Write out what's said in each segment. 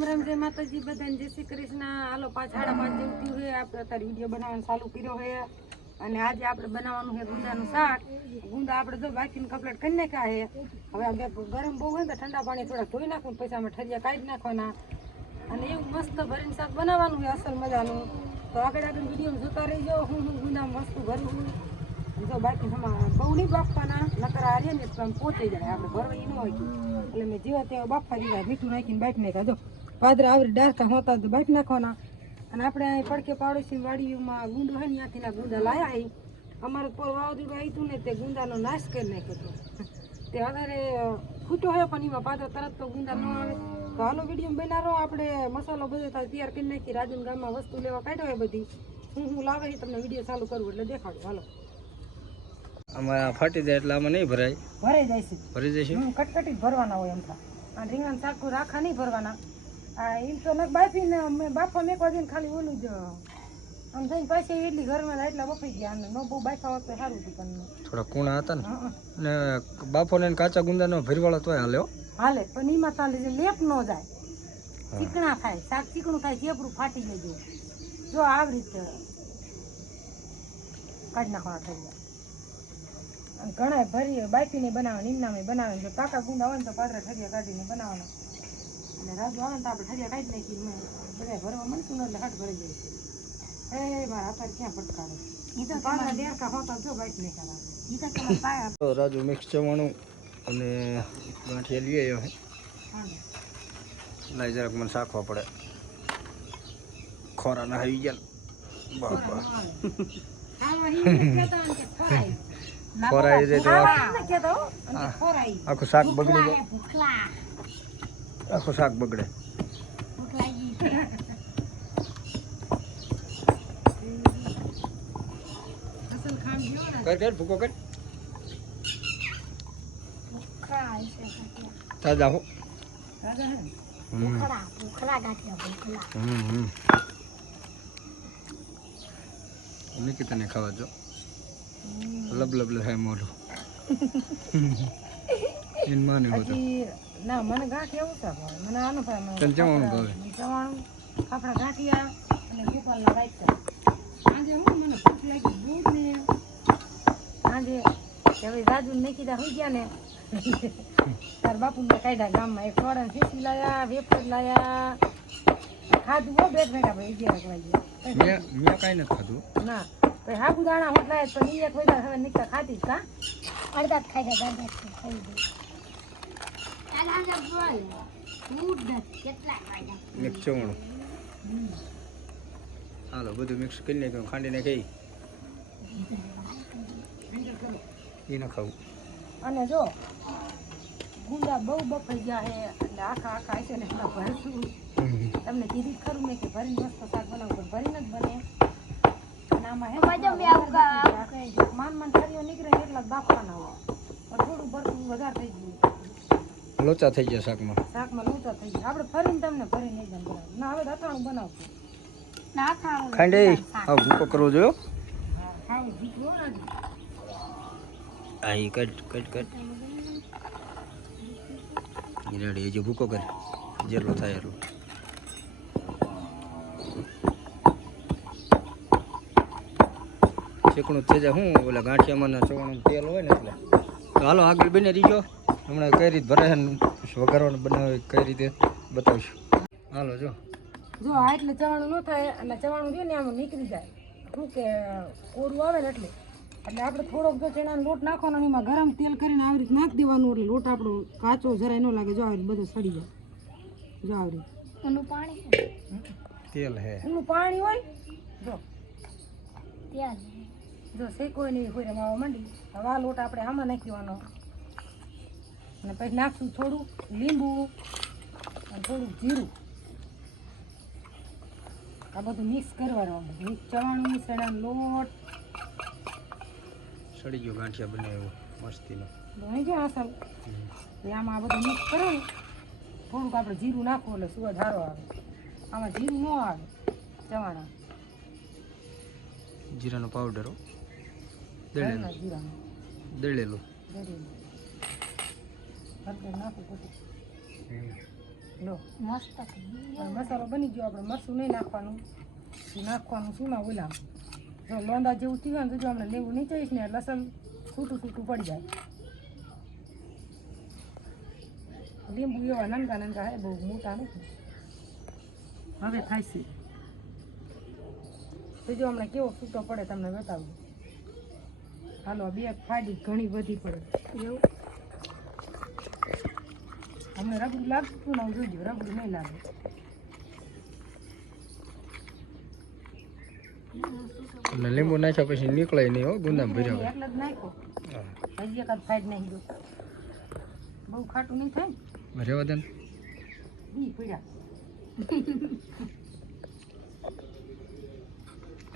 રામ જય માતાજી બધાને જય શ્રી કૃષ્ણ। હાલો 5:30 જેવું થયું છે આપણે અત્યારે વિડીયો બનાવવાનું ચાલુ કર્યો છે અને આજે આપણે બનાવવાનું છે ગુંદાનું શાક। ગુંદા આપણે જો બાકીને કમ્પ્લીટ કરી નાખ્યા છે। હવે આ ગરમ બહુ હોય ને ઠંડા પાણી થોડા ધોઈ નાખું પછી આમાં ઠરિયા કાઢી નાખવાના અને એવું મસ્ત ભરીને શાક બનાવવાનું છે અસલ મજાનું। તો આગળ વિડીયો જોતા રહીજો હું ગુંદામાં વસ્તુ ભરું જો બાકી બહુ નહીં બાફવાના નકર આ રે ને પહોંચી જાય આપણે ભરવા ન હોય એટલે મેં જેવા તેવા બાફવા દીધા મીઠું નાખીને બાફી નાખ્યા। જો પાદરા આવરી ડારકા હોતા તો બાફી નાખવાના અને આપણે અહીં પડકે પાડોશી વાડીમાં ગુંદો હોય ને ત્યાંથી ના ગુંદા લાયા અહીં અમારે પોર વાવાઝોડું આવ્યું હતું ને તે ગુંદાનો નાશ કરી નાખ્યો હતો તે વધારે ફૂટો હોય પણ એમાં પાદરા તરત તો ગુંદા ન આવે। તો હાલો વિડીયો બનાવો આપણે મસાલો બધો તૈયાર કરી નાખી રાજન ગામમાં વસ્તુ લેવા કાઢ્યો હોય બધી હું લાવે તમને વિડીયો ચાલુ કરવું એટલે દેખાડું હાલો। આમાં ફાટી જાય એટલે આમાં નહીં ભરાય ભરાઈ જાય છે ભરી જશે કટકટી ભરવાના હોય એમ આ રીંગણ શાક રાખા નહીં ભરવાના આ એમ તો ન બાફીને મેં બાફા મેકવા દઈને ખાલી ઓલું જ આમ થઈને પાછી એટલી ઘરમાં એટલા બફાઈ ગયા અને ન બહુ બાફા વખતે સારું હતું પણ થોડા કૂણા હતા ને બાફો ને કાચા ગુંદાનો ભરવાળો તોય હાલે હાલે પણ એમાં તાલે જે લેપ ન જાય ચીકણા થાય શાક ચીકણું થાય ચેપડું ફાટી જાય જો આવી રીતે કાઢી નાખવાના થઈ જાય ઘણા ભરી બાફીને બનાવે નિમનામે બનાવે જો કાકા ગુંદા હોય ને તો પાદરા ઠરિયા કાઢીને બનાવવાના અને રાજુ આવે ને તો આપણે ઠરિયા કાઢી નાખીએ બધા ભરવા મળતું ને એટલે હાટ ભરી જાય છે એ મારા અત્યારે ક્યાં ફટકારો એ તો પાદરા ડેરકા હોતા જો બાફી નાખ્યા રાજુ મિક્સ જમવાનું અને ગાંઠિયા લઈ આવ્યો હે લાઈ જરાક મને શાકવા પડે ખોરા ના આવી ગયા બાબા ખોરાઈ જાય આખું શાક બગડી જાય આખું શાક બગડે કર ભૂકો કર તાજા હો નિકિતાને ખાવા જો લબ લબ થાય મોઢું એન માને હોતો ના મને ગાંઠિયા ઓછા ભાવે મને આનો ભાવે તને જવાનું ભાવે જવાનું આપણા ગાંઠિયા અને ગોપાલના વાઈટ આજે હું મને ભૂખ લાગી દૂધ ને આજે હવે રાજુ ને કીધા હોઈ ગયા ને તાર બાપુ ને કાઢ્યા ગામમાં એક ફોરન ફીસી લાયા વેફર લાયા ખાધું હો બેઠ બેઠા ભાઈ 11 વાગે મેં કાંઈ નથી ખાધું ના પછી સાબુદાણા હોટ લાયા તો એક બધા હવે નીકળા ખાધી જ કા અડધા ખાઈ ગયા ખાઈ મિક્સ ચવણું હાલો બધું મિક્સ કરી નાખ્યું ખાંડીને ખાઈ એ ન ખાવું અને જો ગુંદા બહુ બફાઈ ગયા છે એટલે આખા છે ને એમાં ભરશું તમને કીધું ખરું મેં કે ભરીને મસ્ત શાક બનાવું પણ ભરીને જ બને અને આમાં માન ઠરીઓ નીકળે એટલા જ બાફવાના હોય પણ થોડું ભરતું વધારે થઈ ગયું લોચા થઈ ગયા શાકમાં લોચા થઈ ગયા આપણે ફરીને તમને ભરીને એકદમ બનાવું ના હવે અથાણું બનાવશું ખાંડી હા ભૂકો કરવો જોયો હા ભૂકો ને આ કટ કટ કટ રેડી હજી ભૂકો કર જેટલો થાય એટલું ચીકણું થઈ જાય હું ઓલા ગાંઠિયામાં ચવાણું તેલ હોય ને એટલે તો હાલો આગળ બને રહીજો હમણાં કઈ રીતે ભરાય વઘારવાનું બનાવે કઈ રીતે બતાવીશું હાલો જો આ એટલે ચવાણું ન થાય એટલે ચવાણું છે ને આમાં નીકળી જાય શું કે કોરું આવે ને એટલે આપણે થોડોક જો ચણાનો લોટ નાખવાનો એમાં ગરમ તેલ કરીને આવી રીતે નાખી દેવાનું એટલે લોટ આપણો કાચો જરાય ન લાગે જો આવી બધું સડી જાય જો આવી એનું પાણી તેલ હે એનું પાણી હોય જો ત્યાં જો શેકોય નહીં હોય માવા માંડી હવે આ લોટ આપણે આમાં નાખી દેવાનો અને પછી નાખશું થોડું લીંબુ અને થોડું જીરું આ બધું મિક્સ કરવાનું મિક્સ ચવાણું ચણાનો લોટ સડી ગયો ગાંઠિયા બનાવ્યો મસ્તીનો બની ગયા અસલ આમાં આ બધું મિક્સ કરવાનું થોડુંક આપણે જીરું નાખવું એટલે સુવાદ સારો આવે આમાં જીરું ન આવે ચવાણા જીરાનો પાવડર જીરાનો દળેલું હળદર નાખું પછી લો મસ્ત થઈ ગયું. હવે મસાલો બની ગયો. આપણે મરચું નહીં નાખવાનું, નાખવાનું શીમાં ઓલા જો લોંદા જેવું થયું હોય ને તો જો આપણે લીંબુ નહીં ચડીશ ને લસણ છૂટું છૂટું પડી જાય. લીંબુ એવા નાનકા નાનકા હે, બહુ મોટા નથી. હવે થાય છે તો જો હમણાં કેવો છૂટો પડે તમને બતાવું. હાલો બે ફાડી ઘણી બધી પડે એવું. અમને રબડું લાગતું ને જોજો, રબડું નહીં લાગે. અને લીંબુ નાખ્યા પછી નીકળે નહીં હો, ગુંદા ભર્યા એટલે જ નાખો. હોય. હજી એકાદ ફાઈડ નાખી દો, બહુ ખાટું નહીં થાય ને. રહેવા દે ને. બી પીડા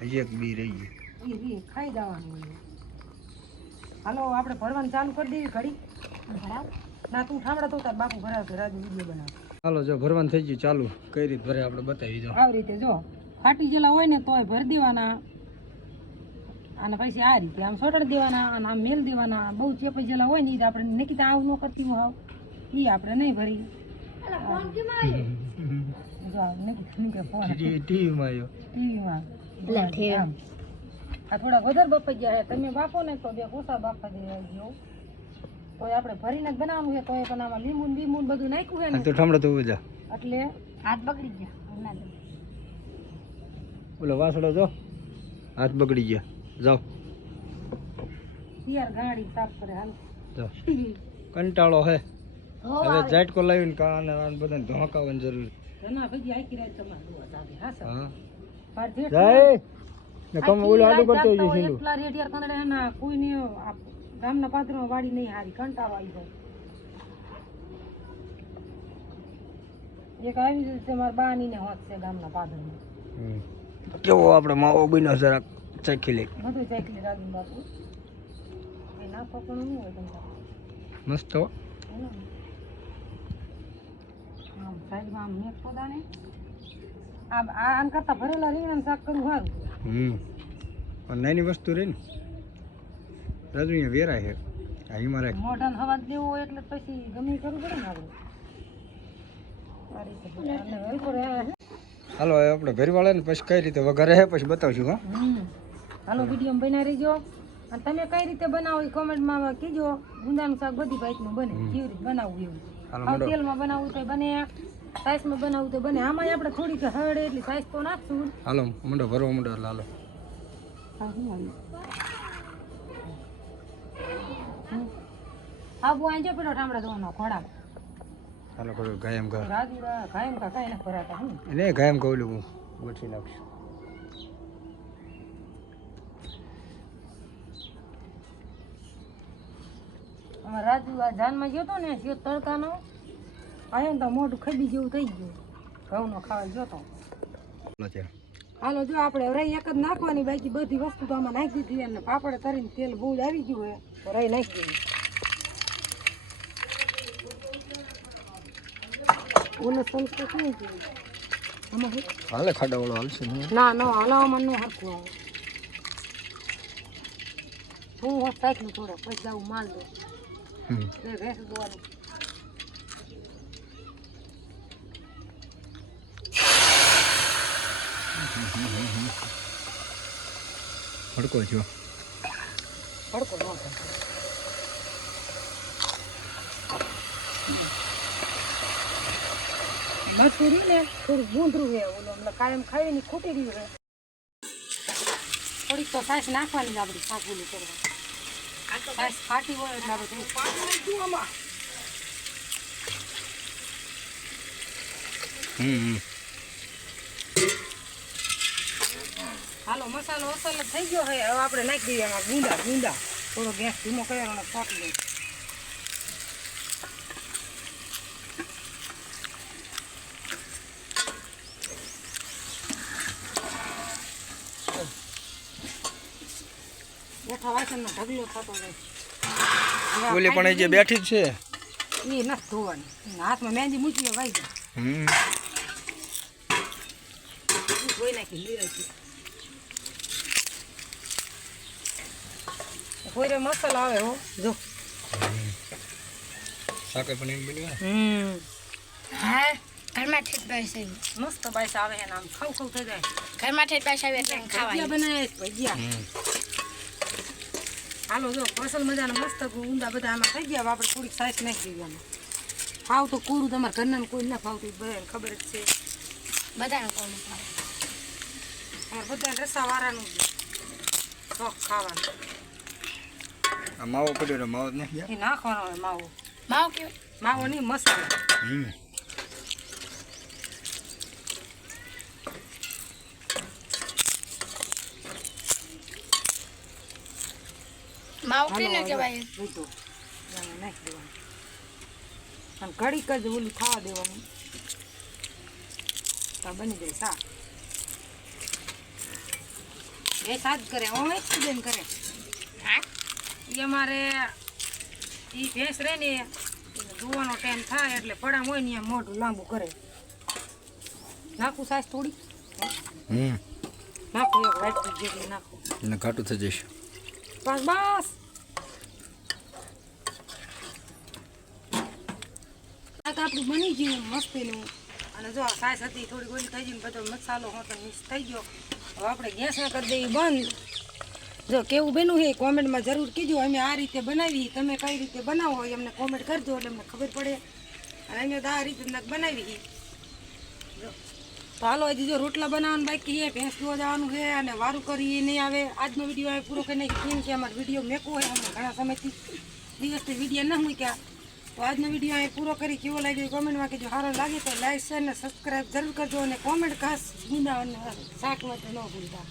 હજી એક બી રહી ગયું. એ રી ખાઈ જવાનું હોય. હાલો આપણે ભરવાનું ચાલુ કરી દેવી ઘડી. બરાબર. ના તું ઠામડા તો તાર બાપુ ભરાવશે, રાજુ વિડીયો બનાવે. હાલો જો ભરવાનું થઈ ગયું ચાલુ, કઈ રીતે ભરે આપણે બતાવી દો. આવી રીતે જો ફાટી ગયેલા હોય ને તોય ભરી દેવાના, અને પછી આ રીતે આમ સોટાડી દેવાના અને આમ મેલ દેવાના. બહુ ચેપાઈ ગયેલા હોય ને એ આપણે નિકિતા આવું ન કરતી હાવ એ આપણે નહીં ભરી. જો આ નિકિતા ફોન ટીવીમાં આવ્યો. ટીવીમાં આમ આ થોડા વધારે બપાઈ ગયા છે. તમે બાફો ને તો બે કોસા બાફા દેવા ગયો તો આપણે ભરીને જ બનાવવાનું છે. તો એ પણ આમાં લીંબુ ને બીંબુ ને બધું નાખ્યું છે આ ને તો ઠામડા તો ઉભા જા. એટલે હાથ બગડી ગયા. હમણાં જ. ઓલો વાસડો જો હાથ બગડી ગયા. જાઓ યાર ગાડી સાફ કરે હાલ. જાઓ કંટાળો હે. હો હવે આવે. ઝાટકો લાવીને કાન અને બધાને ધોકાવવાની જરૂર. ઘણા ભજી આખી રાત તમારે દુઆ ચાલે. હા સર હા પર જેઠ જય ને કમ ઓલું આડું કરતો જાગતા હોય હોય છે એટલા રેડિયાર કંદડે હે ના કોઈ ને ગામના પાત્રમાં વાડી નહીં હારી, કંટાળો આવી જાય. એક આવી જશે મારા બાની ને હોત છે ગામના પાદરમાં. કેવો આપણે માવો બન્યો જરાક ચાખી લે. બધું ચાકલી રાજુ બાપુ એ નાખો પણ નહીં હોય તમારે. મસ્ત હો. આમ સાઈડમાં આમ મેક પોદાને આમ કરતા ભરેલા રીંગણાનું શાક કરવું સારું. પણ નાની વસ્તુ રહી ને રાજુ અહીંયા વેરાય છે. આ હિમાં રાખ. મોઢાને હવા દેવો હોય એટલે પછી ગમે ઈ કરવું પડે ને આપણે. આ રીતે અને હલકો રહે. હાલો હવે આપણે ઘરવાળા ને પછી કઈ રીતે વઘારે છે પછી બતાવશું. હા હાલો વિડીયો બનાવી રહેજો અને તમે કઈ રીતે બનાવો એ કોમેન્ટમાં કીજો. ગુંદાનું શાક બધી ભાઈનું બને, કેવી રીતે બનાવવું એવું. હાલો આવ મંડો. તેલમાં બનાવવું તો બને, સાઈસમાં બનાવવું તો બને. આમાં આપણે થોડીક હળે એટલી સાઈસ તો નાખશું. હાલો મંડો ભરવા મંડો એટલે હાલો. આબુ આંજે પેલો ઠામડા ધોવાનો ખોડા હાલો કરો ગાયમ ઘર રાજુડા કાયમ કા કાંઈ ના ભરાતા હે ને. એને ગાયમ કહું હું ગોઠવી નાખશું. અમારા રાજુ આ જાનમાં ગયો તો ને શિયો તડકાનો આયો ને તો મોઢું ખબી જેવું થઈ ગયું. ઘઉંનો ખાવા ગયો તો. હાલો છે. હાલો જો આપણે રહી એક જ નાખવાની, બાકી બધી વસ્તુ તો આમાં નાખી દીધી અને પાપડ કરીને તેલ બહુ જ આવી ગયું હોય તો રહી નાખી દીધી. ઓલો સંસ્કૃત નહીં જોયું આમાં શું? હાલે ખાડા વાળો હાલશે ને. ના ના હલાવવામાં ન હરખું આવે. હું હોત સાચું થોડો પછી જાઉં માલ દો ભેંસ દોવાનું. ભડકો છો. ભડકો ન થાય. મસૂરી ને થોડું ગુંદરું છે ઓલો હમણાં કાયમ ખાઈ ને ખૂટી રહ્યું છે. થોડીક તો સાસ નાખવાની જ આપણી શાક ઓલું કરવા. સાસ ફાટી હોય એટલે આપણે થોડું પાણી નાખ્યું આમાં. હાલો મસાલો અસલ થઈ ગયો છે. હવે આપણે નાખી દઈએ એમાં ગુંદા થોડો ગેસ ધીમો કર્યો અને પાકી દઈએ. બેઠા વાસણનો ઢગલો થતો જાય. ઓલી પણ એ જે બેઠી જ છે એ નથી ધોવાની, હાથમાં મહેંદી મૂકી વાઈ જાય. ધોઈ નાખી લીરાઈ કોઈ મસાલો આવે હો જો. શાકે પણ એમ બન્યું હા ઘરમાં ઠેઠ બેસે મસ્ત બાઈસ આવે છે ને આમ ખાવ ખાવ થઈ જાય. ઘરમાં ઠેઠ બેસે એટલે ભજીયા ખાવાય બનાવે છે, ભજીયા. હાલો જો અસલ મજાના મસ્ત ઊંડા બધા આમાં થઈ ગયા. હવે આપણે થોડીક સાઈઝ નાખી દઈએ આમાં. ખાવ તો કૂડું તમારા ઘરના કોઈ ના ફાવતું બધાને ખબર જ છે. બધાને કોણ ખાવે અમારે બધાને રસાવાળાનું જ શોખ ખાવાનું. આ માવો પડ્યો ને માવો જ નાખી એ નાખવાનો હોય માવો. માવો કેવાય માવો નહીં, મસાલો. માવો હાલો કેને હવે કહેવાય લીધું. આમાં નાખી દેવાનું. અને ઘડીક જ ઓલું ખાવા દેવાનું. તો બની જાય શાક. એ સાજ કરે, હું બેન કરે. હા એ અમારે એ ભેંસ રહે ને એને ધોવાનો ટાઈમ થાય એટલે પડામ હોય ને એમ મોઢું લાંબુ કરે. નાખું સાસ થોડી, નાખું એક વાટકી જેટલી નાખું. અને ઘાટું થઈ જશે. બસ બસ શાક આપણું બની ગયું મસ્તીનું. અને જો આ સાસ હતી થોડી ઓલી થઈ ગઈ ને બધો મસાલો હોતો મિક્સ થઈ ગયો. હવે આપણે ગેસમાં કરી દઈએ બંધ. જો કેવું બન્યું છે કોમેન્ટમાં જરૂર કીજો. અમે આ રીતે બનાવી, તમે કઈ રીતે બનાવો એ અમને કોમેન્ટ કરજો એટલે અમને ખબર પડે. અને અમે તો આ રીતે બનાવી. જો તો હાલો હજી જો રોટલા બનાવવાનું બાકી છે, ભેંસ જોવા જવાનું છે અને વારું કરી નહીં આવે. આજનો વિડીયો અમે પૂરો કરીને કેમ કે અમારો વિડીયો મેકવો હોય અમે ઘણા સમયથી દિવસથી વિડીયો ન મૂક્યા. તો આજનો વિડીયો અહીં પૂરો કરી કેવો લાગ્યો કોમેન્ટમાં કહેજો. સારો લાગે તો લાઈક શેર અને સબસ્ક્રાઈબ જરૂર કરજો અને કોમેન્ટ ખાસ ગુંદા અને શાક માટે ન ભૂલતા.